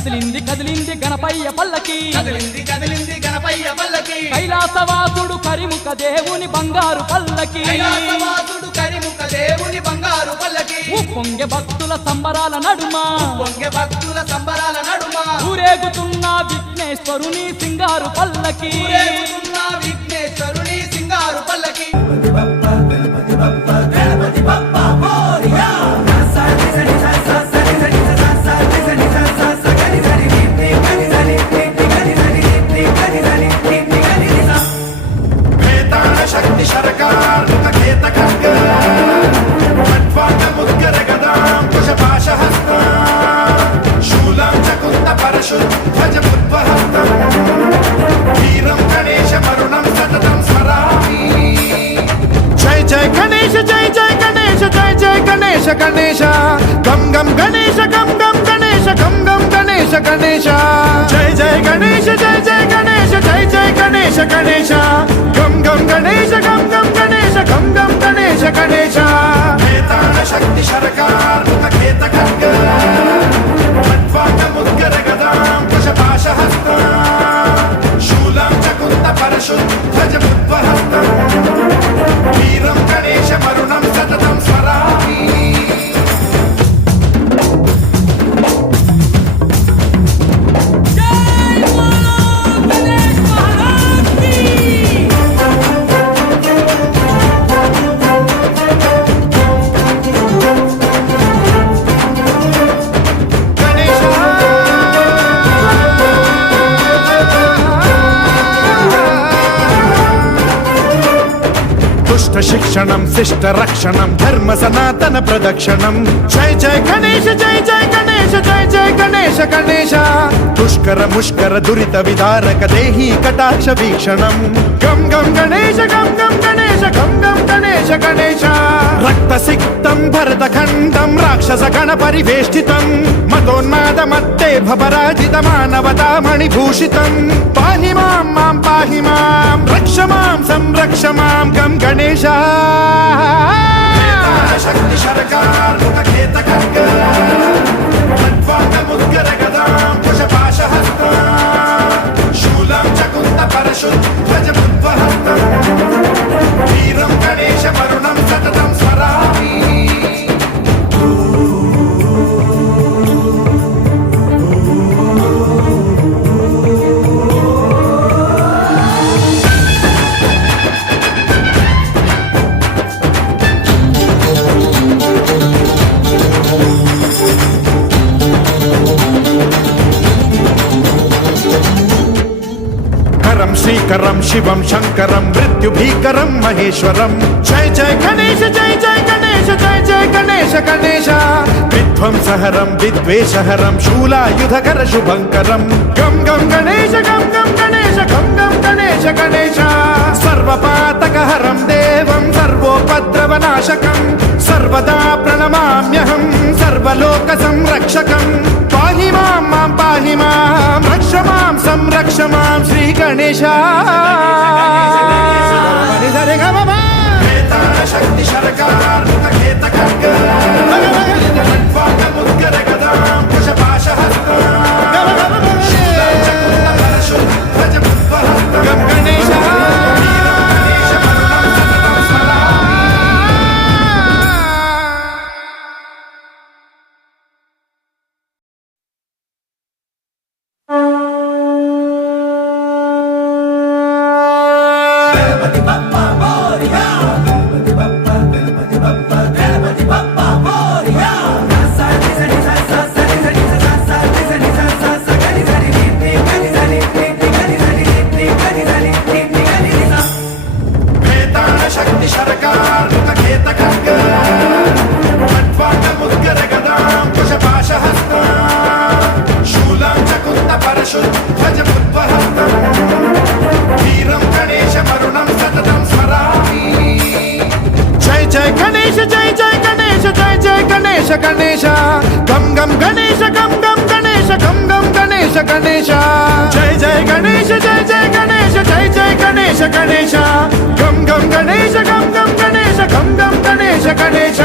కదిలింది కదిలింది గణపయ్య పల్లకి, కదిలింది కదిలింది గణపయ్య పల్లకి, కైలాసవాసుడు కరిముఖ దేవుని బంగారు పల్లకి, కైలాసవాసుడు కరిముఖ దేవుని బంగారు పల్లకి, ఉప్పొంగె భక్తుల సంబరాల నడుమ, పొంగె భక్తుల సంబరాల నడుమ, ఊరేగుతున్న విఘ్నేశ్వరుని సింగారు పల్లకి, ఊరేగుతున్న విఘ్నేశ్వరుని సింగారు పల్లకి. शक्ति सरकार मुखेत खड्ग खट्वांग मुद्गर गदां कुशपाशहस्त शूलं च कुन्त परशुत् ध्वज मुद्वहस्तं वीरं गणेश मरुणं सततं स्मरामि। जय जय गणेश जय जय गणेश जय जय गणेश गणेश गम गम गणेश गम गम गणेश गम गम गणेश गणेश जय जय गणेश जय जय गणेश जय जय गणेश गणेश गम गम गणेश गम गम गणेश गम गम गणेश गणेश। वेतान शक्ति सरकार मुखेत खड्ग खट्वांग मुद्गर गदां कुशपाशहस्त शूलं च कुन्त परशुत् ध्वज मुद्वहस्तं वीरं गणेश मरुणं सततं स्मरामि। शिक्षणं शिष्ट रक्षणं धर्म सनातन प्रदक्षिणं जय जय गणेश जय जय गणेश जय जय गणेश गणेश दुष्कर मुष्कर दुरित विदारक देहि कटाक्ष वीक्षणं गम गम गणेश गम गम गणेश गम गम गणेश गणेश रक्त सिक्तं भरत खंडं राक्षस गण परिवेष्टितं मदोन्माद मत्ते भवराजित मानवता मणिभूषितं पाहि मां मां पाहि मां रक्ष मां संरक्ष मां गम गणेश। शक्ति सरकार मुखेत खड्ग खट्वांग मुद्गर गदां कुशपाशहस्त शूलं च कुन्त परशुत् ध्वज मुद्वहस्तं वीरं गणेश मरुणं सततं स्मरामि। श्रीकरं शिवं शंकरं मृत्युभीकरं महेश्वरं जय जय गणेश जय जय गणेश जय जय गणेश गणेश विध्वंसहरं विद्वेषहरं शूलायुधकर शुभंकरं गम गम गणेश गम गम गणेश गम गम गणेश गणेश सर्वपातकहरं देवं सर्वोपद्रवनाशकं सर्वदा प्रणमाम्यहं सर्वलोकसंरक्षकं पाहि मां मां पाहि मां रक्ष मां संरक्ष मां श्री गणेश। शक्ति सरकार मुखेत खड्ग खट्वांग मुद्गर गदां कुशपाशहस्त शूलं च कुन्त परशुत् ध्वज मुद्वहस्तं गम गणेश। गणेश गम गम गणेश गम गम गणेश गम गम गणेश गणेश जय जय गणेश जय जय गणेश जय जय गणेश गणेश गम गम गणेश गम गम गणेश गम गम गणेश गणेश।